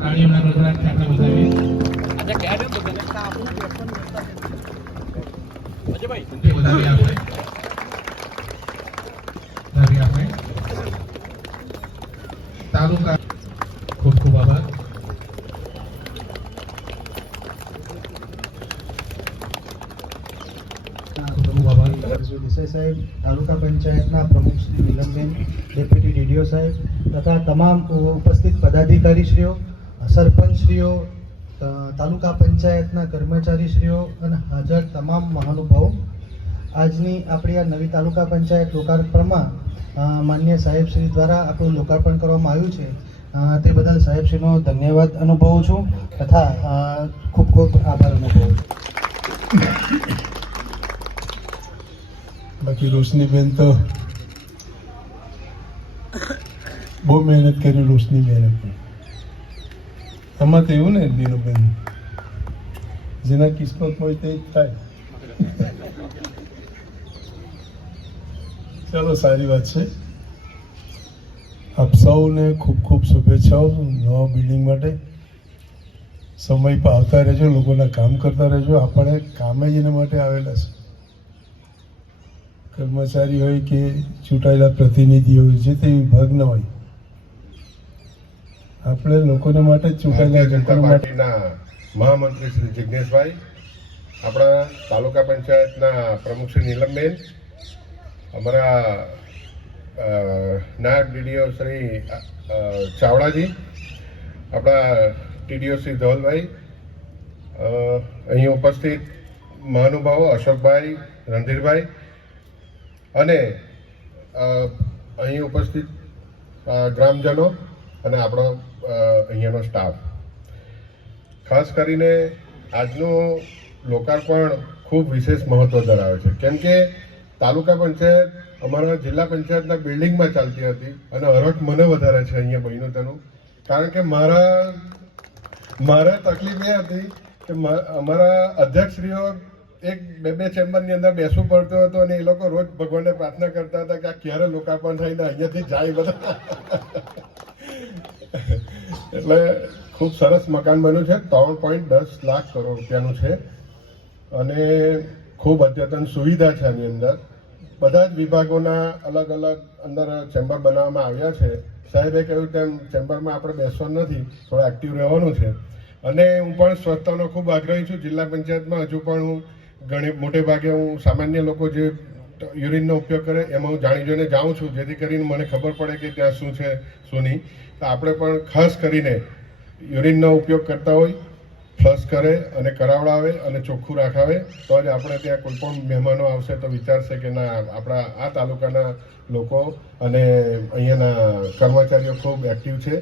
તાળીઓના ગડગડાટથી આપણે વધાવીએ. તાલુકા ખૂબ ખૂબ આભાર. દેસાઈ સાહેબ, તાલુકા પંચાયતના પ્રમુખ શ્રી નીલમબેન, ડેપ્યુટી ડીડીઓ સાહેબ તથા તમામ ઉપસ્થિત પદાધિકારીશ્રીઓ, સરપંચશ્રીઓ, તાલુકા પંચાયતના કર્મચારીશ્રીઓ અને હાજર તમામ મહાનુભાવો, આજની આપણી આ નવી તાલુકા પંચાયત લોકાર્પણમાં માન્ય સાહેબશ્રી દ્વારા આપણું લોકાર્પણ કરવામાં આવ્યું છે તે બદલ સાહેબશ્રીનો ધન્યવાદ અનુભવું છું તથા ખૂબ ખૂબ આભાર અનુભવું છું. બાકી રોશનીબેન તો બહુ મહેનત કરી. રોશનીબેન આમાં તો એવું ને દીનુબેન, જેના કિસ્મત હોય તે જ થાય. ચાલો, સારી વાત છે. આપ સૌને ખૂબ ખૂબ શુભેચ્છાઓ નવા બિલ્ડિંગ માટે. સમય પર આવતા રહેજો, લોકોના કામ કરતા રહેજો. આપણે કામે જ એના માટે આવેલા છે. કર્મચારી હોય કે ચૂંટાયેલા પ્રતિનિધિ હોય, જે તે વિભાગ ન હોય, આપણે લોકોને માટે ચૂંટાયેલા જનતા માટેના મહામંત્રી શ્રી જિજ્ઞેશભાઈ, આપણા તાલુકા પંચાયતના પ્રમુખ શ્રી નીલમબેન, અમારા નાયબ ડીડીઓ શ્રી ચાવડાજી, આપણા ટીડીઓ શ્રી ધવલભાઈ, અહીં ઉપસ્થિત મહાનુભાવો અશોકભાઈ, રણધીરભાઈ અને અહીં ઉપસ્થિત ગ્રામજનો અને આપણો અહીંયાનો સ્ટાફ. ખાસ કરીને આજનું લોકાર્પણ ખૂબ વિશેષ મહત્ત્વ ધરાવે છે, કેમ કે તાલુકા પંચાયત અમારા જિલ્લા પંચાયતના બિલ્ડિંગમાં ચાલતી હતી અને હરખ મને વધારે છે અહીંયા બન્યું તેનું, કારણ કે મારા તકલીફ એ હતી કે અમારા અધ્યક્ષશ્રીઓ એક બે ચેમ્બરની અંદર બેસવું પડતું હતું અને એ લોકો રોજ ભગવાનને પ્રાર્થના કરતા હતા કે આ ક્યારે લોકાર્પણ થઈને અહીંયાથી જાય બધા. એટલે ખૂબ સરસ મકાન બન્યું છે. 3.10 લાખ કરોડ રૂપિયાનું છે અને ખૂબ અદ્યતન સુવિધા છે આની અંદર. બધા જ વિભાગોના અલગ અલગ અંદર ચેમ્બર બનાવવામાં આવ્યા છે. સાહેબે કહ્યું તેમ ચેમ્બરમાં આપણે બેસવાનું નથી, થોડા એક્ટિવ રહેવાનું છે. અને હું પણ સ્વચ્છતાનો ખૂબ આગ્રહી છું. જિલ્લા પંચાયતમાં હજુ પણ હું ઘણી મોટે ભાગે હું સામાન્ય લોકો જે યુરિનનો ઉપયોગ કરે એમાં હું જાણી જોઈને જાઉં છું, જેથી કરીને મને ખબર પડે કે ત્યાં શું છે શું નહીં. તો આપણે પણ ખાસ કરીને યુરિનનો ઉપયોગ કરતા હોય, ફ્લશ કરે અને કરાવડાવે અને ચોખ્ખું રાખાવે તો જ આપણે ત્યાં કોઈ પણ મહેમાનો આવશે તો વિચારશે કે ના, આપણા આ તાલુકાના લોકો અને અહીંયાના કર્મચારીઓ ખૂબ એક્ટિવ છે.